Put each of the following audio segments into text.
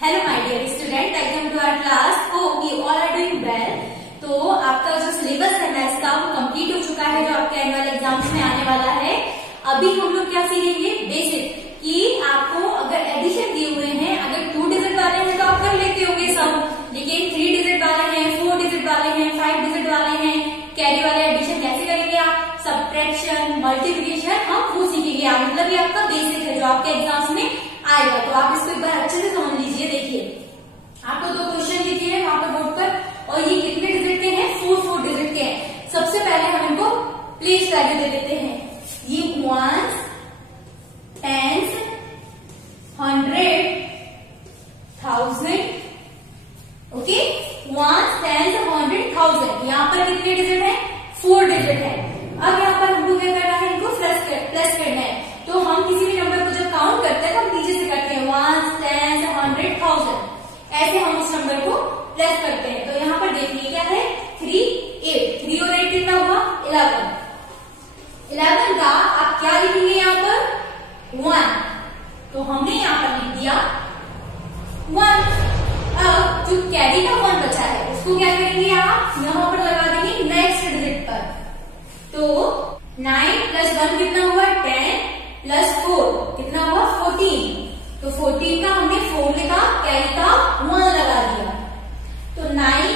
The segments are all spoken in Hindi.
Hello my dear student, welcome to our class. Hope you all are doing well. तो आपका जो सिलेबस है मैथ्स का वो कंप्लीट हो चुका है, जो आपके एनुअल एग्जाम्स में आने वाला है। अभी हम लोग क्या सीखेंगे, बेसिक, कि आपको अगर एडिशन दिए हुए हैं, अगर 2 डिजिट वाले हैं तो आप कर लेते होंगे सब, लेकिन 3 डिजिट वाले हैं, 4 डिजिट वाले हैं, 5 डिजिट वाले हैं, कैरी वाले एडिशन कैसे करेंगे आप, सब्ट्रैक्शन, मल्टीप्लिकेशन, हम वो सीखेंगे। मतलब ये आपका बेसिक है जो आपके एग्जाम्स में आएगा। तो आप इसको एक बार अच्छे से समझ लीजिए। देखिए, आपको 2 क्वेश्चन दिखे हैं वहां पर बोर्ड पर, और ये कितने डिजिट के हैं, 4 डिजिट के हैं। सबसे पहले हम इनको प्लेस वैल्यू दे देते हैं। ये 1s, 10s, 100, 1000, okay, 1s, 10s, 100, 1000। यहाँ पर कितने डिजिट है, 4 डिजिट है। अब यहाँ पर हमको क्या करना है, इनको प्लस करना है। तो हम किसी भी नंबर को जब काउंट करते हैं तो हम पीछे से करते हैं 1s, 10s, 100, 1000, ऐसे हम उस नंबर को प्लस करते हैं। तो यहाँ पर देखिए क्या है, 3, 8, 3 और 8 कितना हुआ, 11। 11 का आप क्या लिखेंगे यहाँ पर, 1। तो हमने यहाँ पर लिख दिया 1। अब जो कैरी का 1 बचा है उसको क्या करेंगे, आप यहाँ पर लगा देंगे नेक्स्ट डिजिट पर। तो 9 + 1 कितना हुआ, 10 + 4 कितना हुआ, 14। तो 14 का हमने 4 लिखा, कैरी का 1 लगा दिया। तो 9,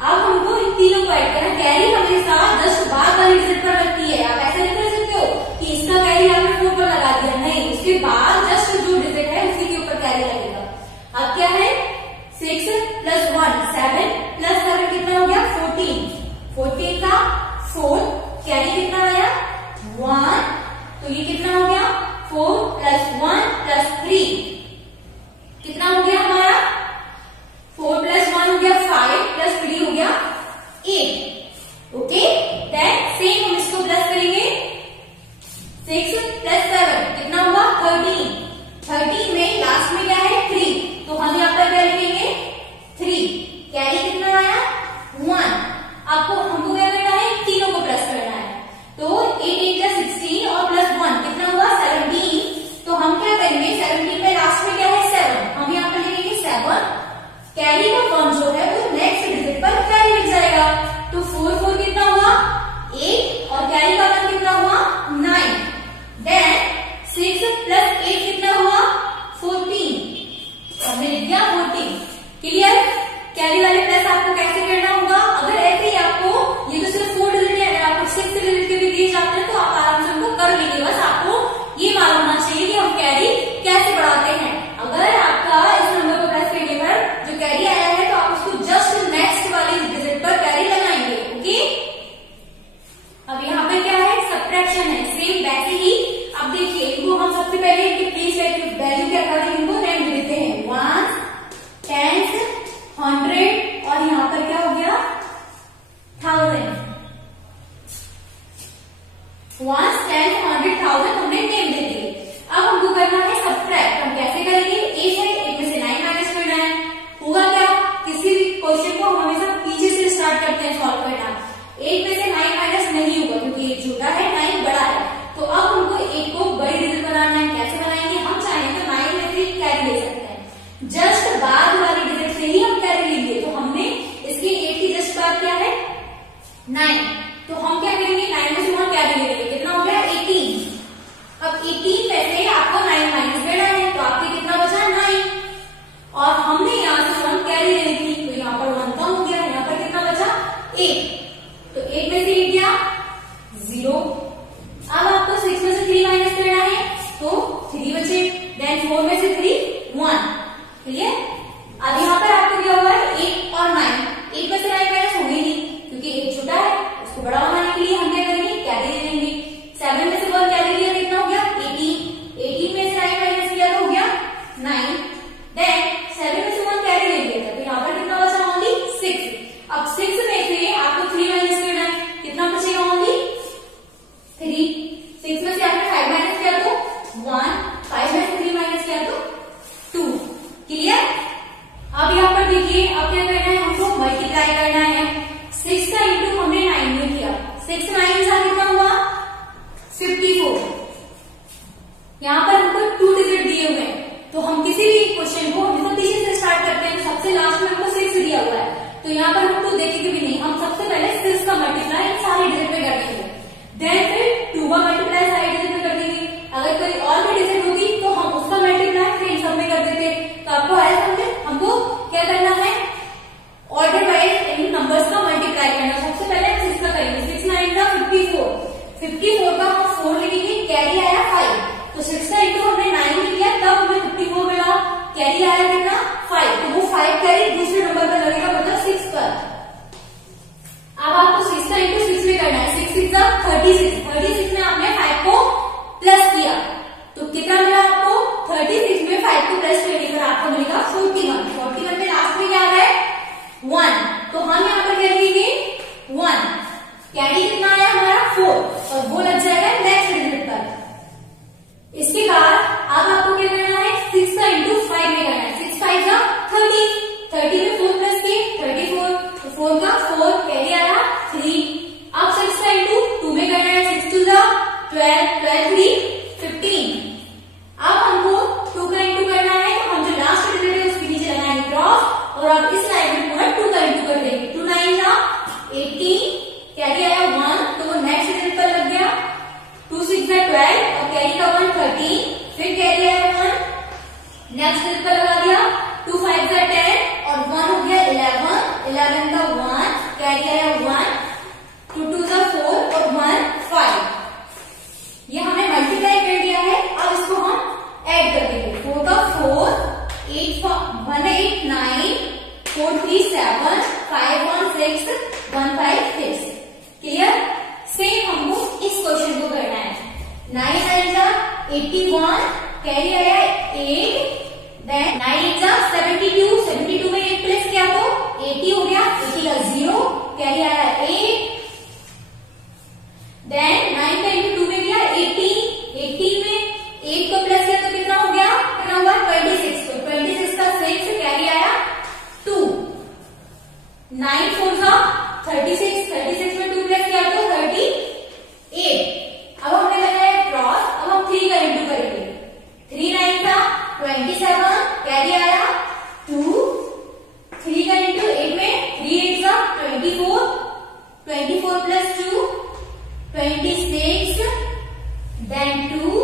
अब हमको इन तीनों को ऐड करना। कैरी हमेशा जस्ट बाद वाली डिजिट पर लगती है। आप ऐसे नहीं कर सकते हो कि इसका कैरी आपने 4 पर लगा दिया, नहीं, उसके बाद जस्ट जो डिजिट है उसी के ऊपर कैरी लगेगा। अब क्या है, 6 + 1 7 + 7 कितना हो गया, 14। 14 का 4, कैरी कितना आया, 1। तो ये कितना हो गया, 4 + 1 + 3 कितना हो गया हमारा, 4 + 1 हो गया 5 + 3 हो गया 8। ओके, देन सेम हम इसको प्लस करेंगे। 6 + 7 कितना हुआ, 13। 13 में लास्ट में क्या है, 3, तो हम यहाँ पर क्या लिखेंगे, 3। कैरी कितना आया, 1। आपको हमको क्या करना है, तीनों को प्लस करना है। तो 8 × 8 = 16 और +1 कितना हुआ, 17। तो हम क्या करेंगे, 17 में लास्ट में क्या है, 7, हम यहाँ पर लिखेंगे 7। कैरी का 1 जो है वो नेक्स्ट डिजिट पर कैरी लिख जाएगा। तो 4 4 कितना हुआ, 8, और कैरी का 1 कितना हुआ, 9। देन 6 + 8 कितना हुआ, 14। हमने लिख दिया 14। क्लियर। कैरी वाले प्लस आपको कैसे करना होगा, अगर ऐसे ही आपको ये तो सिर्फ 4 डिजिट है, अगर आपको 6 डिजिट के भी दिए जाते हैं तो आप आराम से उनको कर लेंगे। बस आपको ये मालूम होना चाहिए कि हम कैरी कैसे बढ़ाते हैं। अगर आपका इस नंबर को प्लस करने पर जो कैरी आया है तो आप उसको जस्ट नेक्स्ट वाली डिजिट पर कैरी लगाएंगे। ओके, अब यहाँ पे क्या है, सब्ट्रैक्शन है, सेम वैसे ही। अब देखिए, इनको हम सबसे पहले इनके प्लेस वैल्यू के अकॉर्डिंग इनको नेम दे देते हैं, 1s, 10s, 100, और यहाँ पर क्या हो गया, 1000। 1s, 10s, 100, 1000 हमने नेम दे दिए। अब हमको करना है सब्ट्रैक्ट। हम कैसे करेंगे, 8 है, 8 में से 9 माइनस करना है। होगा क्या, किसी भी क्वेश्चन को हम हमेशा पीछे से स्टार्ट करते हैं सॉल्व करना। 8 में से 9 माइनस नहीं होगा क्योंकि 8 छोटा है, 9 बड़ा है। तो अब हमको 8 को बड़ी डिजिट बनाना है। कैसे बनाएंगे, हम चाहें तो 9 में से कैरी ले सकते हैं, जस्ट बाद वाली डिजिट से ही हम कैरी लेंगे। तो हमने इसके 8 की जस्ट बाद क्या है, 9। तो हम क्या करेंगे, 9 में से 1 कैरी ले लेंगे, कितना हो गया, 18। अब 18 में से आपको 9 माइनस करना है, तो आपके कितना बचा, 9। और हमने यहाँ से 1 कैरी ले ली थी, तो यहाँ पर 1 कम हो गया, यहाँ पर कितना बचा, 8। तो 8 में से 8 गया 0। अब आपको 6 में से 3 माइनस करना है, तो 3 बचे। देन 4 में से 3 1। क्लियर। अब यहाँ पर आपको क्या हुआ है, 8 और 9। 8 में से 9 माइनस होगी नहीं क्योंकि 8 छोटा है, उसको बड़ा बनाने के लिए हम क्या करेंगे, कैरी ले लेंगे। 7 में से 1 कैरी लिया, कितना हो गया, 18। 18 में से 9 माइनस किया तो हो गया 9। देन 7 में से 1 कैरी ले लिया था, तो यहाँ पर कितना बचा, ओनली 6। अब 6 में से आपको 3 माइनस करना है, कितना बचेगा, ओनली 3। 6 में से आपने 5 माइनस किया तो 1, 5 में से 3 माइनस किया तो 2। क्लियर। अब यहाँ पर देखिए, अब क्या करना है, हमको मल्टीप्लाई करना है। 6 का इंटू हमने 9 में किया, 6 9 का कितना हुआ, 54। यहाँ पर हमको 2 डिजिट दिए हुए हैं, तो तो हम किसी भी क्वेश्चन को हम पीछे से स्टार्ट करते हैं, तो सबसे लास्ट में हमको 6 दिया हुआ है, तो यहाँ पर हम 2 देखेंगे भी नहीं, हम सबसे पहले 6 का मल्टीप्लाई सारे डिजिट में कर देंगे, देन फिर 2 का मल्टीप्लाई सारे डिजिट में कर देंगे। अगर कोई और भी डिजिट होगी तो हम उसका मल्टीप्लाई फिर इन सब में कर देते। तो आपको आया समझ? हमको क्या करना है, ऑर्डर वाइज इन नंबर्स का मल्टीप्लाई करना। सबसे पहले हम 6 का करेंगे, 6 9 का 54, 54 का हम 4 लिखेंगे, कैरी आया 5, तो 6 का इंटू हमने 9 लिया तब हमें 54 मिला, कैरी आया कितना 5, तो वो 5 कैरी दूसरे नंबर पर लगेगा, मतलब 6 पर। अब आपको 6 का इंटू 6 में करना है, 6 6 36, 36 में आपने 5 को प्लस किया तो कितना मिला आपको, 36 में 5 को प्लस करने पर आपको मिलेगा 41, 41 में लास्ट में क्या है 1, तो हम यहाँ पर क्या लिखेंगे 1, कैरी कितना आया हमारा 4 और वो लग जाएगा नेक्स्ट डिजिट पर। इसके बाद अब आपको क्या करना है, 6 का इंटू 5 में करना है, 6 5 का 30, 30 में 4 प्लस किए 34, तो 4 का 4 कैरी आया 3। अब 6 का इंटू 2 में करना है, 6 2 जा 12, 12 3 15। अब हमको 2 का इंटू करना है, तो हम जो लास्ट डिजिट है उसके नीचे लगाएंगे क्रॉस, और अब इस लाइन में पूरा 2 का इंटू कर देंगे, 2 9 जा 18, कैरी आया 1, तो वो नेक्स्ट डिजिट पर लग गया, 2 6 जा 12 और कैरी का 1 13, फिर कैरी आया 1, नेक्स्ट डिजिट पर लगा दिया, 2 5 जा 10 और 1 हो गया 11, 11 का 1 कैरी आया 1, 2 2 जा 4 और 1 5। ये हमने मल्टीप्लाई कर दिया है, अब इसको हम ऐड कर देंगे, 4 का 4 8 1 8 9 4 3 7 5 1 6 1 5 6। क्लियर? सेम हमको इस क्वेश्चन को करना है, 9 9 जा 81, कैरी आया 8, देन 9 8 जा 72, 72 में 8 प्लस किया तो 80 हो गया, 80 का 0 कैरी आया 8, देन 9 का इंटू 2 में गया 18, 18 में 8 को प्लस किया तो कितना हो गया, कितना हुआ 26, तो 26 का 6 कैरी आया 2, 9 4 जा 36, 36 में 2 प्लस किया तो 38। अब हमने लगाया क्रॉस, अब हम 3 का इंटू करेंगे, 3 9 का 27 कैरी आया 2, 3 का इंटू 8 में 3 8 का 24, 24 प्लस 2 26, then 2,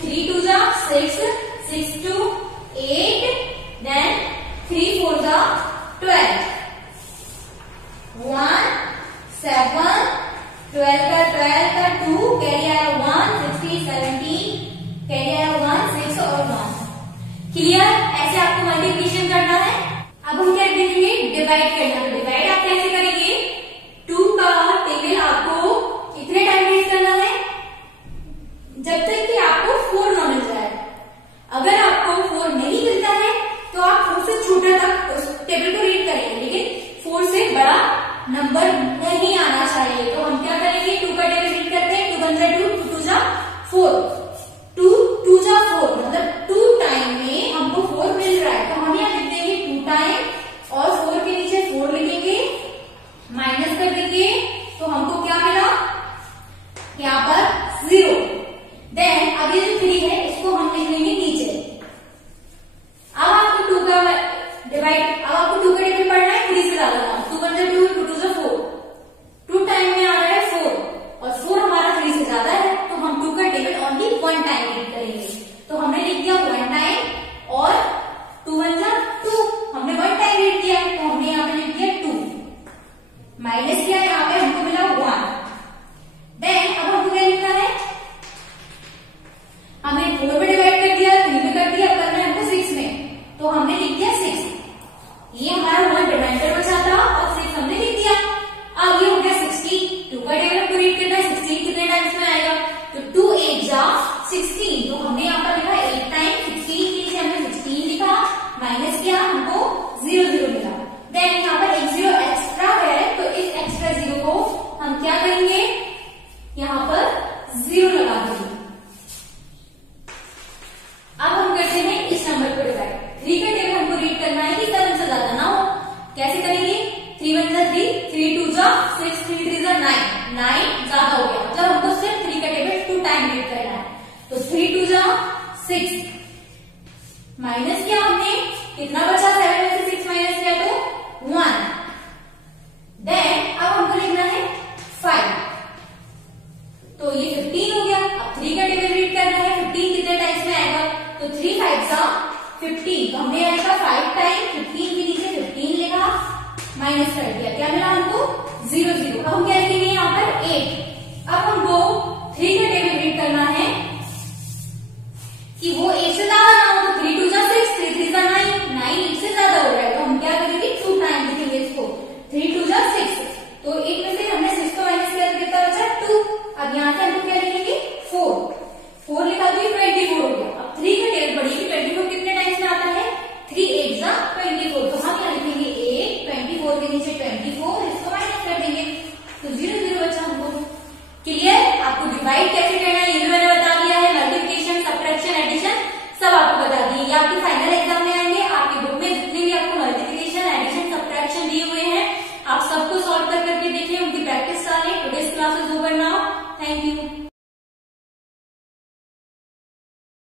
3 2 जा 6, 6 2 8, then 3 4 जा 12, 1 7, 12 का 2 कैरी आया 1, 60 17 कैरी आया 1 6 और 1। क्लियर? ऐसे आपको मल्टीप्लिकेशन करना है। अब हम क्या करेंगे, डिवाइड करना है। डिवाइड आप कैसे करेंगे, 2 का टेबल आपको कितने टाइम रीड करना है, जब तक कि आपको 4 ना मिल जाए। अगर आपको 4 नहीं मिलता है तो आप 4 से छोटा तक उस टेबल को रीड करेंगे, लेकिन 4 से बड़ा नंबर नहीं आना चाहिए। तो हम क्या करेंगे, 2 का टेबल रीड करते हैं, 2 1 जा 2, 2 2 जा 4, 2 2 जा 4, मतलब 2 टाइम में हमको 4 मिल रहा है, तो हम यहाँ लिख देंगे 2 टाइम और 4 के नीचे 4 लिखेंगे, माइनस कर देंगे, तो हमको क्या मिला यहाँ पर 0। देन अब ये जो 3 है इसको हम लिख लेंगे नीचे। अब आपको 2 का डिवाइड, अब आपको 2 का टेबल पढ़ना है, 3 से डालना, 2 1 जा 2, 2 2 जा 4, 2 टाइम में आ रहा है 4 और 4 हमारा 3 से ज्यादा है, तो हम 2 का टेबल ओनली 1 टाइम रीड करेंगे। तो हमने लिख दिया 1 टाइम और 2 1 जा 2, हमने 1 टाइम रीड किया, तो हमने यहाँ पे लिख दिया 2, माइनस किया, यहाँ पे हमको मिला 1। देन अब हमको क्या लिखना है, हमें 4 में डिवाइड कर दिया, 3 में कर दिया, करना है हमको 6 में, तो हमने लिख दिया 6। ये हमारा 1 रिमाइंडर बचा था और 6 हमने लिख दिया। अब ये हो गया 16, 2 का टेबल को रीड करना है, 16 कितने टाइम्स में आएगा, तो 2 8 जा 16, तो हमने यहाँ पर लिखा 8 टाइम, 16 के नीचे हमने 16 लिखा, माइनस किया, हमको 0 0 मिला। देन यहाँ पर एक 0 एक्स्ट्रा है, तो इस एक्स्ट्रा 0 को हम क्या करेंगे, यहाँ पर 0 लगा देंगे। अब हम करते हैं इस नंबर को डिवाइड, 3 का टेबल हमको रीड करना है कि 7 से ज्यादा ना हो। कैसे करेंगे, 3 1 जा 3, 3 2 जा 6, 3 3 जा 9, 9 ज्यादा हो गया, मतलब हमको सिर्फ 3 का टेबल 2 टाइम रीड करना है, तो 3 2 जा 6, माइनस किया हमने, कितना बचा, 7 में से 6 माइनस किया तो 1। देन अब हमको लिखना है 5, तो ये 15 हो गया। अब 3 का टेबल रीड करना है, 15 कितने टाइम्स में आएगा, तो 3 5 सा 15, तो हमने आएगा 5 टाइम 15 के नीचे 15 लिखा, माइनस कर दिया, क्या मिला हमको 0 0। अब हम क्या लिखेंगे यहाँ पर 8। अब हमको 3 का टेबल रीड करना है कि वो 8 से ज्यादा ना हो, तो 3 2 जा 6, 3 3 जा 9, 9 8 से ज्यादा हो रहा है, तो हम क्या करेंगे 2 टाइम लिखेंगे इसको, 3 2 जा 6, तो 8 में से हमने 6 को माइनस किया, कितना बचा 2। अब यहाँ से हम क्या लिखेंगे 4, 4 लिखा तो 24 हो गया। अब 3 का टेबल पढ़िए, 24 कितने टाइम्स में आता है, 3 8 जा 24, तो हम यहाँ लिखेंगे 8, 24 के नीचे 24, इसको माइनस कर देंगे, तो 0 0 बचा हमको। क्लियर? आपको डिवाइड कैसे करना है ये भी मैंने बता दिया है, मल्टीप्लिकेशन, सब्ट्रैक्शन, एडिशन सब आपको बता दिए। ये आपके फाइनल एग्जाम में आएंगे, आपकी बुक में जितने भी आपको मल्टीप्लिकेशन, एडिशन, सब्ट्रैक्शन दिए हुए हैं, आप सबको सॉल्व करके देखिए, उनकी प्रैक्टिस करें। Today's class is over now, thank you.